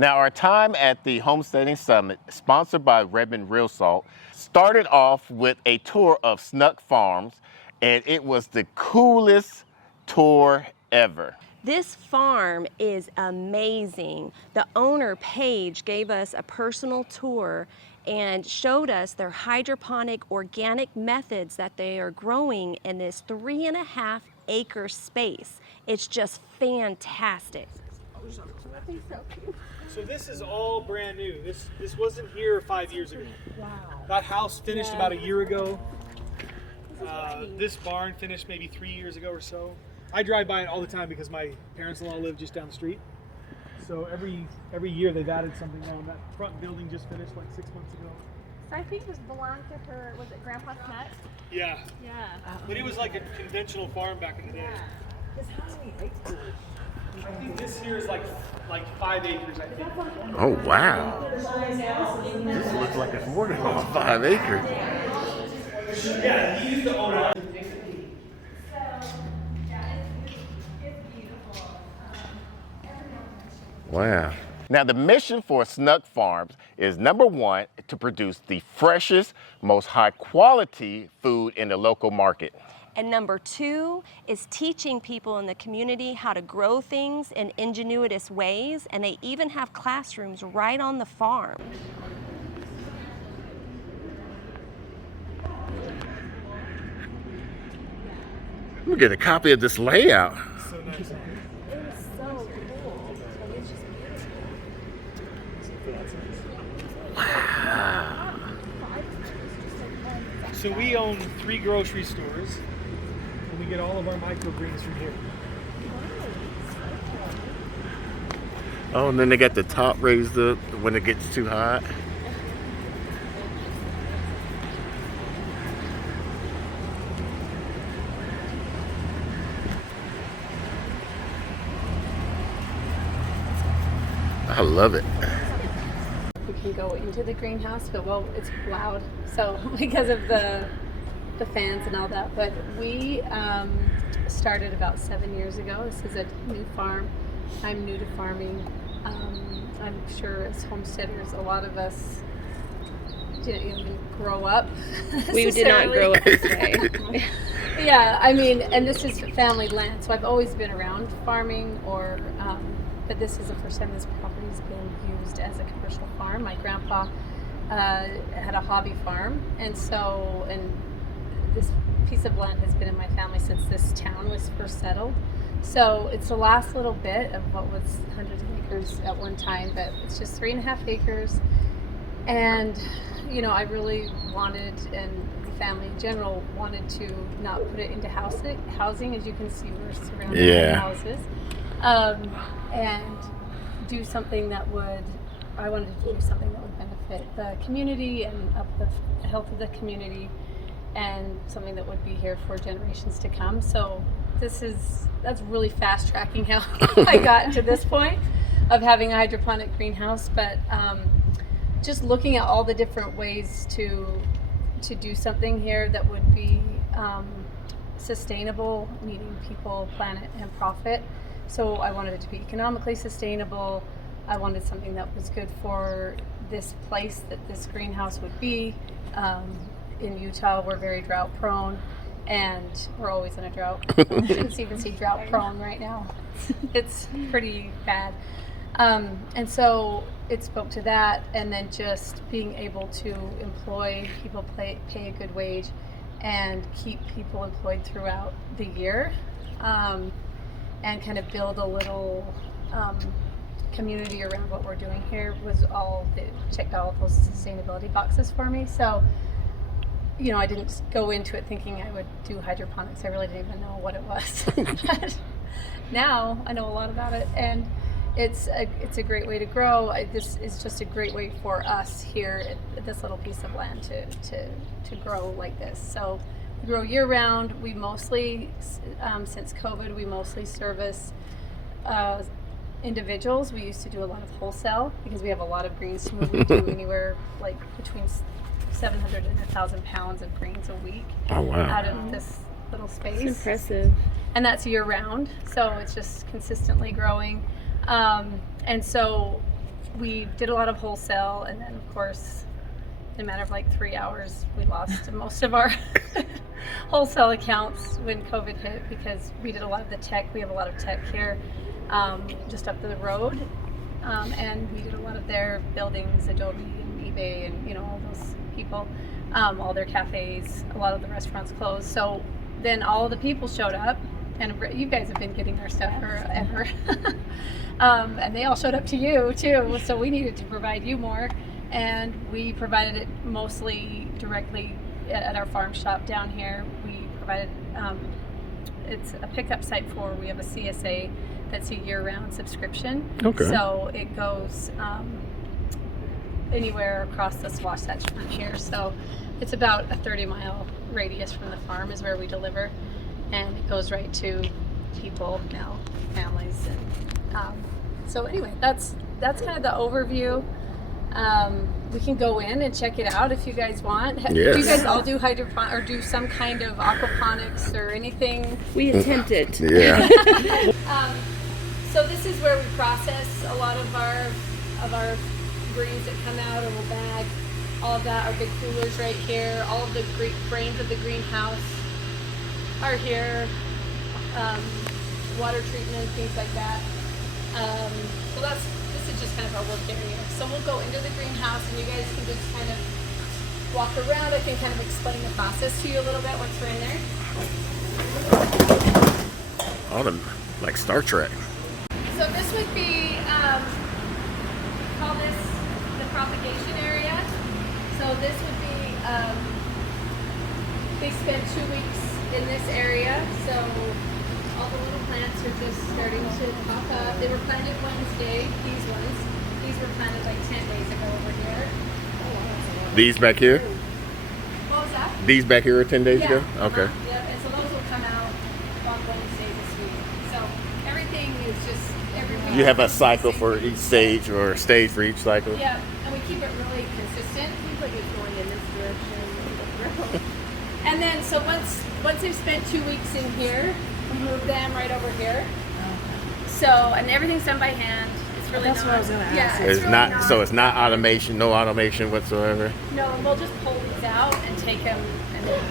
Now, our time at the Homesteading Summit, sponsored by Redmond Real Salt, started off with a tour of Snuck Farms, and it was the coolest tour ever. This farm is amazing. The owner, Paige, gave us a personal tour and showed us their hydroponic organic methods that they are growing in this 3.5 acre space. It's just fantastic. So this is all brand new. This wasn't here 5 years ago. Wow. That house finished about a year ago. This barn finished maybe 3 years ago or so. I drive by it all the time because my parents-in-law live just down the street. So every year they've added something on. That front building just finished like 6 months ago. So I think this belonged to her, was it Grandpa Snuck? Yeah. Yeah. But it was like a conventional farm back in the day. This how many acres? I think this here is like 5 acres, I think. Oh, wow. This looks like it's more than 5 acres. Yeah, he used to own it. Wow. Now, the mission for Snuck Farms is, number one, to produce the freshest, most high-quality food in the local market. And number two is teaching people in the community how to grow things in ingenuitous ways, and they even have classrooms right on the farm. Let me get a copy of this layout. So nice. It was so cool. Like, it's just beautiful. Wow. So we own 3 grocery stores, and we get all of our microgreens from here. Oh, and then they got the top raised up when it gets too hot. I love it. We can go into the greenhouse, but well, it's loud, so because of the fans and all that. But we started about 7 years ago. This is a new farm. I'm new to farming. I'm sure as homesteaders, a lot of us didn't even grow up. We did not grow up this way. Yeah, I mean, and this is family land, so I've always been around farming, but this is the first time this property has been used as a commercial farm. My grandpa had a hobby farm, and this piece of land has been in my family since this town was first settled. So it's the last little bit of what was hundreds of acres at one time, but it's just 3.5 acres. And, you know, I really wanted, and the family in general wanted to not put it into housing. As you can see, we're surrounded by houses. And do something that I wanted to do something that would benefit the community and uplift the health of the community, and something that would be here for generations to come. So that's really fast tracking how I got to this point of having a hydroponic greenhouse. But just looking at all the different ways to do something here that would be sustainable, meeting people, planet, and profit. So I wanted it to be economically sustainable. I wanted something that was good for this place that this greenhouse would be. In Utah, we're very drought prone, and we're always in a drought. You can even see drought prone right now. It's pretty bad. And so it spoke to that, and then just being able to employ people, pay a good wage, and keep people employed throughout the year, and kind of build a little community around what we're doing here checked all of those sustainability boxes for me. So, you know, I didn't go into it thinking I would do hydroponics. I really didn't even know what it was. But now I know a lot about it, and it's a great way to grow. This is just a great way for us here at this little piece of land to grow like this. So we grow year round. We mostly, since COVID, we mostly service individuals. We used to do a lot of wholesale because we have a lot of greens to move. We do anywhere like between 700 and 1,000 pounds of greens a week. Oh, wow. Out of this little space. It's impressive. And that's year round, so it's just consistently growing. And so we did a lot of wholesale, and then of course, in a matter of like 3 hours, we lost most of our wholesale accounts when COVID hit, because we did a lot of the tech. We have a lot of tech here, just up the road, and we did a lot of their buildings, Adobe and eBay, and you know, all those people, all their cafes. A lot of the restaurants closed. So then all the people showed up, and you guys have been getting our stuff forever. And they all showed up to you too, so we needed to provide you more, and we provided it mostly directly at our farm shop down here. We provided, it's a pickup site we have a CSA that's a year-round subscription. Okay. So it goes anywhere across the Wasatch Front here. So it's about a 30-mile radius from the farm is where we deliver, and it goes right to people now, families, and so anyway, that's kind of the overview. We can go in and check it out if you guys want. Yes. Do you guys all do hydroponics or do some kind of aquaponics or anything? We attempted. Yeah. So this is where we process a lot of our greens that come out, or we'll bag all of that. Our big coolers right here. All of the grains of the greenhouse are here. Water treatment, things like that. So this is just kind of our work area. So we'll go into the greenhouse, and you guys can just kind of walk around. I can kind of explain the process to you a little bit once we're in there. Autumn, like Star Trek. So this would be, call this the propagation area. So this would be, they spent 2 weeks in this area. So all the little plants are just starting to pop up. They were planted Wednesday, these ones. These were planted like 10 days ago over here. These back here? What was that? These back here are 10 days ago? Okay. Yep, and so those will come out on Wednesday this week. So everything is just every week. You have a cycle for each stage, or a stage for each cycle? Yeah, and we keep it really consistent. Seems like it's going in this direction. And then so once they've spent 2 weeks in here, we move them right over here. So, and everything's done by hand. It's really That's not. what I was gonna ask. Yeah, It's really not, so it's not automation, no automation whatsoever? No, and we'll just pull these out and take them, and then,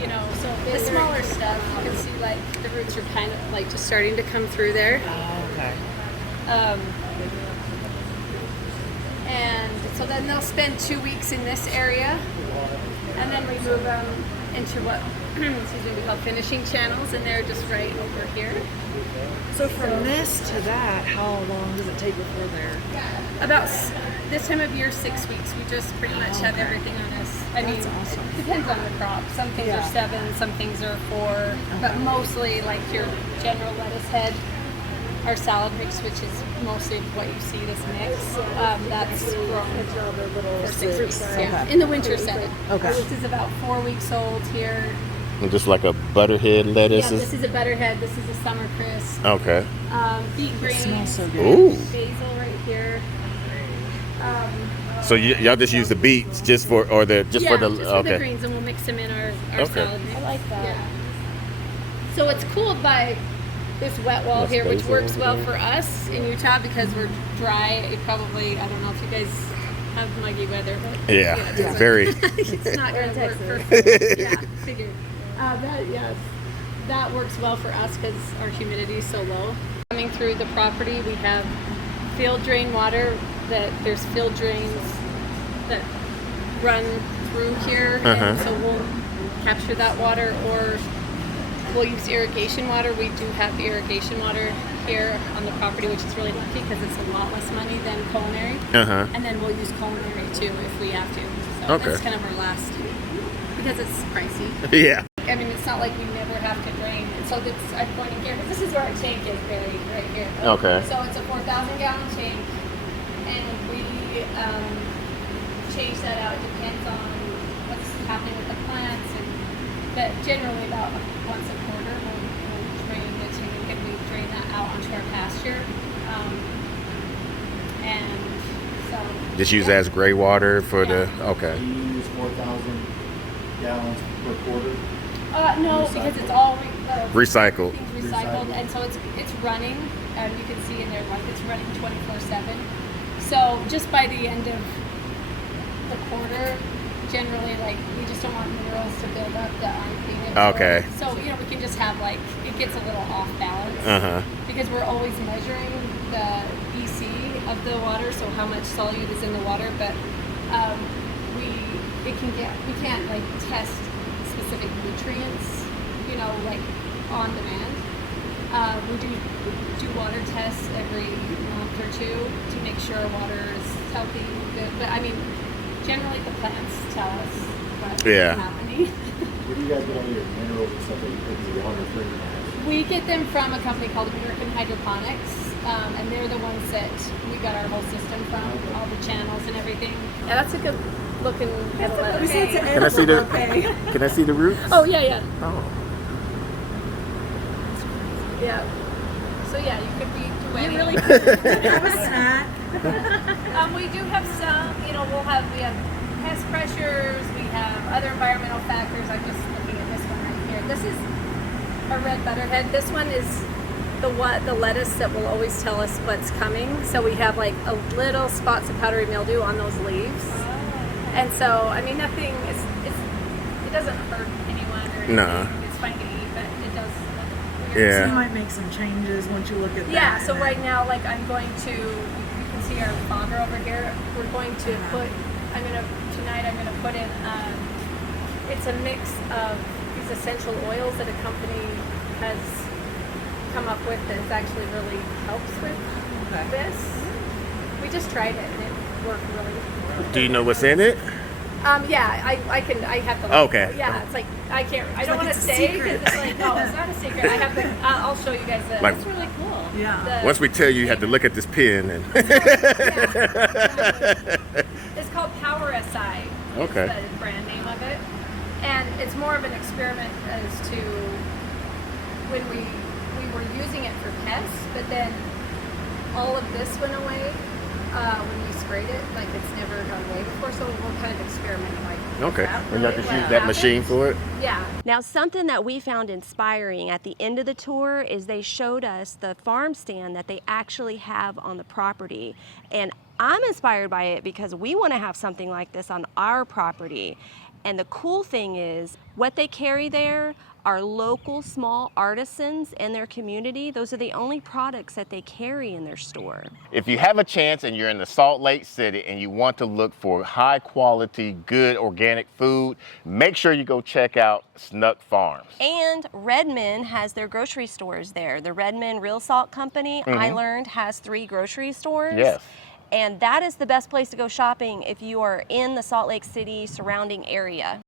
you know, so the smaller stuff, you can see like the roots are kind of like just starting to come through there. Oh, okay. And so then they'll spend 2 weeks in this area, and then we move them into what we call finishing channels, and they're just right over here. So from this to that, how long does it take before they're? About this time of year, 6 weeks. We just pretty much have everything on us. I mean, awesome. it depends on the crop. Some things Yeah. are 7, some things are 4, but mostly like your general lettuce head, our salad mix, which is mostly what you see this mix. That's grown for 6 weeks. Yeah. Okay. In the winter 7. Okay. This is about 4 weeks old here. Just like a butterhead lettuce? Yeah, this is a butterhead. This is a summer crisp. Okay. Beet greens. Smells so good. Ooh. Basil right here. So y'all just use the beets just for, or the, just for the, just for the greens, and we'll mix them in our Okay. salad mix. I like that. Yeah. So it's cooled by this wet wall That's here, which basil works well over for us in Utah because we're dry. It probably, I don't know if you guys have muggy weather, but Yeah, it doesn't- very. it's not going to work for. Yeah, figured. That works well for us because our humidity is so low. Coming through the property, we have field drain water. There's field drains that run through here, and so we'll capture that water, or we'll use irrigation water. We do have irrigation water here on the property, which is really lucky because it's a lot less money than culinary. And then we'll use culinary too if we have to. So Okay. that's kind of our last, because it's pricey. Yeah. I mean, it's not like we never have to drain. And so I'm pointing here, because this is where our tank is buried, right here. Okay. So it's a 4,000 gallon tank, and we change that out. It depends on what's happening with the plants, but generally about once a quarter we'll drain the tank, and we drain that out onto our pasture. And so Just use that as gray water for the, okay. Do you use 4,000 gallons per quarter? No, because it's all Recycled. Everything's recycled, and so it's running. You can see in there like it's running 24/7. So just by the end of the quarter, generally, like, we just don't want minerals to build up that aren't clean. Okay. So, you know, we can just have, like, it gets a little off balance. Uh-huh. Because we're always measuring the EC of the water, so how much solute is in the water, but we can't like test specific nutrients, you know, like on demand. We do water tests every month or two to make sure water is healthy, good. But I mean, generally the plants tell us what's happening. Where do you guys get all your minerals and stuff that you put in the water for your house? We get them from a company called American Hydroponics, and they're the ones that we got our whole system from, all the channels and everything. Yeah, that's a good looking lettuce. Can I see the? Can I see the roots? Oh yeah. Oh. Yeah. So yeah, you could be doing. You really could have a snack. We do have some. You know, we have pest pressures. We have other environmental factors. I'm just looking at this one right here. This is a red butterhead. This one is the lettuce that will always tell us what's coming. So we have like a little spots of powdery mildew on those leaves. And so, I mean, nothing. It doesn't hurt anyone or anything. No. It's fine to eat, but it does look weird. So Yeah. you might make some changes once you look at that. Yeah, so and right then- now, like, I'm going to, you can see our fonder over here. We're going to tonight I'm going to put in, it's a mix of these essential oils that a company has come up with that actually really helps with this. We just tried it and it worked really well. Do you know what's in it? Yeah, I have the Okay. Yeah, it's like, I don't want to it's a say secret. because it's like, no, it's not a secret. I have the, I'll show you guys the, Like- it's really cool. Yeah. Once we tell you, you have to look at this pen and. It's called Power SI. Okay. Is the brand name of it. And it's more of an experiment as to when we were using it for pests, but then all of this went away when we sprayed it. Like, it's never gone away before, so we're kind of experimenting like Okay. that. And you have to Really use well. that machine for it. Yeah. Now, something that we found inspiring at the end of the tour is they showed us the farm stand that they actually have on the property. And I'm inspired by it because we want to have something like this on our property. And the cool thing is, what they carry there are local small artisans in their community. Those are the only products that they carry in their store. If you have a chance and you're in the Salt Lake City and you want to look for high quality, good organic food, make sure you go check out Snuck Farms. And Redmond has their grocery stores there. The Redmond Real Salt Company, I learned, has 3 grocery stores. Yes. And that is the best place to go shopping if you are in the Salt Lake City surrounding area.